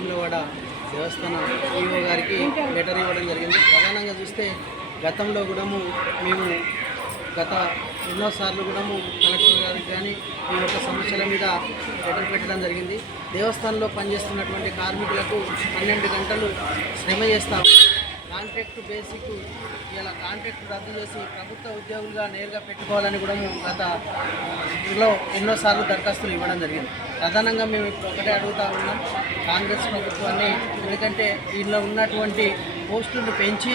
వేములవాడ దేవస్థాన ఈఓ గారికి లెటర్ ఇవ్వడం జరిగింది. ప్రధానంగా చూస్తే గతంలో కూడా మేము గత ఎన్నోసార్లు కూడా కలెక్టర్ గారికి కానీ ఈ యొక్క సమస్యల మీద లెటర్ పెట్టడం జరిగింది. దేవస్థానంలో పనిచేస్తున్నటువంటి కార్మికులకు 12 గంటలు శ్రమ చేస్తాం. కాంట్రాక్ట్ బేసిక్ ఇలా కాంట్రాక్ట్ రద్దు చేసి ప్రభుత్వ ఉద్యోగులుగా నేరుగా పెట్టుకోవాలని కూడా గతంలో ఎన్నోసార్లు దరఖాస్తులు ఇవ్వడం జరిగింది. ప్రధానంగా మేము ఇప్పుడు ఒకటే అడుగుతూ ఉన్నాం కాంగ్రెస్ ప్రభుత్వాన్ని. ఎందుకంటే దీనిలో ఉన్నటువంటి పోస్టులను పెంచి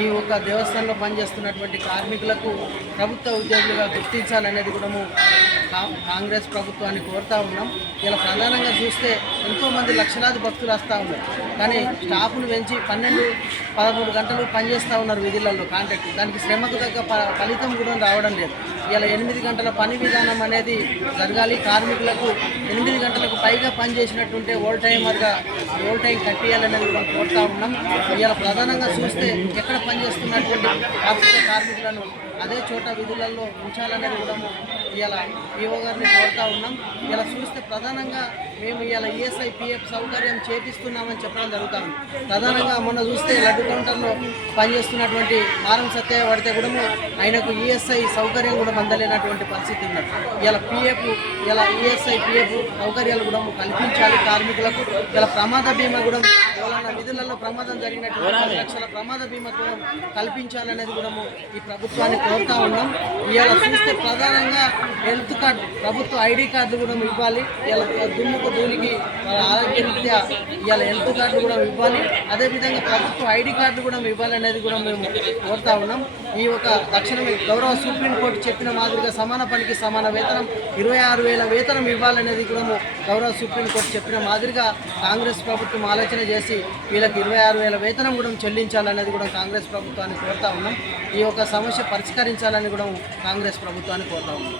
ఈ ఒక దేవస్థానంలో పనిచేస్తున్నటువంటి కార్మికులకు ప్రభుత్వ ఉద్యోగులుగా గుర్తించాలనేది కూడా కాంగ్రెస్ ప్రభుత్వాన్ని కోరుతూ ఉన్నాం. ఇలా ప్రధానంగా చూస్తే ఎంతోమంది లక్షలాది భక్తులు వస్తూ ఉన్నారు, కానీ స్టాఫ్ను పెంచి 12-13 గంటలు పనిచేస్తూ ఉన్నారు విధులలో కాంట్రాక్ట్. దానికి శ్రమకు తగ్గ ఫలితం కూడా రావడం లేదు. ఇలా 8 గంటల పని విధానం అనేది జరగాలి. కార్మికులకు 8 గంటలకు పైగా పనిచేసినట్టుంటే ఓవర్ టైం కట్టియాలనేది కూడా కోరుతూ ఉన్నాం. ఇలా ప్రధానంగా చూస్తే ఎక్కడ పనిచేస్తున్నటువంటి కార్మికులను అదే చోట విధులలో ఉంచాలనేది కూడా ఇలా ఈఓ గారిని కోరుతూ ఉన్నాం. ఇలా చూస్తే ప్రధానంగా మేము ఇలా ఈఎస్ఐ పిఎఫ్ సౌకర్యం చేపిస్తున్నామని చెప్పడం జరుగుతూ ఉంది. ప్రధానంగా మొన్న చూస్తే లడ్డు కౌంటర్లో పనిచేస్తున్నటువంటి ఆరం సత్య పడితే కూడా ఆయనకు ఈఎస్ఐ సౌకర్యం కూడా అందలేనటువంటి పరిస్థితి ఉన్నది. ఇలా పిఎఫ్ ఇలా ఈఎస్ఐ పిఎఫ్ సౌకర్యాలు కూడా కల్పించాలి కార్మికులకు. ఇలా ప్రమాద బీమా కూడా విధులలో ప్రమాదం జరిగినటువంటి 10 లక్షల ప్రమాద బీమా కూడా కల్పించాలనేది కూడా ఈ ప్రభుత్వాన్ని కోరుతా ఉన్నాం. ఇవాళ చూస్తే ప్రధానంగా హెల్త్ కార్డు ప్రభుత్వ ఐడి కార్డులు కూడా ఇవ్వాలి. ఇలా దుమ్ముకు ధూళికి ఆరోగ్యరీత్యా ఇవాళ హెల్త్ కార్డు కూడా ఇవ్వాలి. అదేవిధంగా ప్రభుత్వ ఐడి కార్డులు కూడా ఇవ్వాలనేది కూడా మేము కోరుతా ఉన్నాం. ఈ ఒక తక్షణమే గౌరవ సుప్రీంకోర్టు చెప్పిన మాదిరిగా సమాన పనికి సమాన వేతనం 26,000 వేతనం ఇవ్వాలనేది కూడా గౌరవ సుప్రీంకోర్టు చెప్పిన మాదిరిగా కాంగ్రెస్ ప్రభుత్వం ఆలోచన చేసి వీళ్ళకి 26,000 వేతనం కూడా చెల్లించాలనేది కూడా కాంగ్రెస్ ప్రభుత్వాన్ని కోరుతా ఉన్నాం. ఈ యొక్క సమస్య పరిష్కరించాలని కూడా కాంగ్రెస్ ప్రభుత్వాన్ని కోరుతా ఉన్నాం.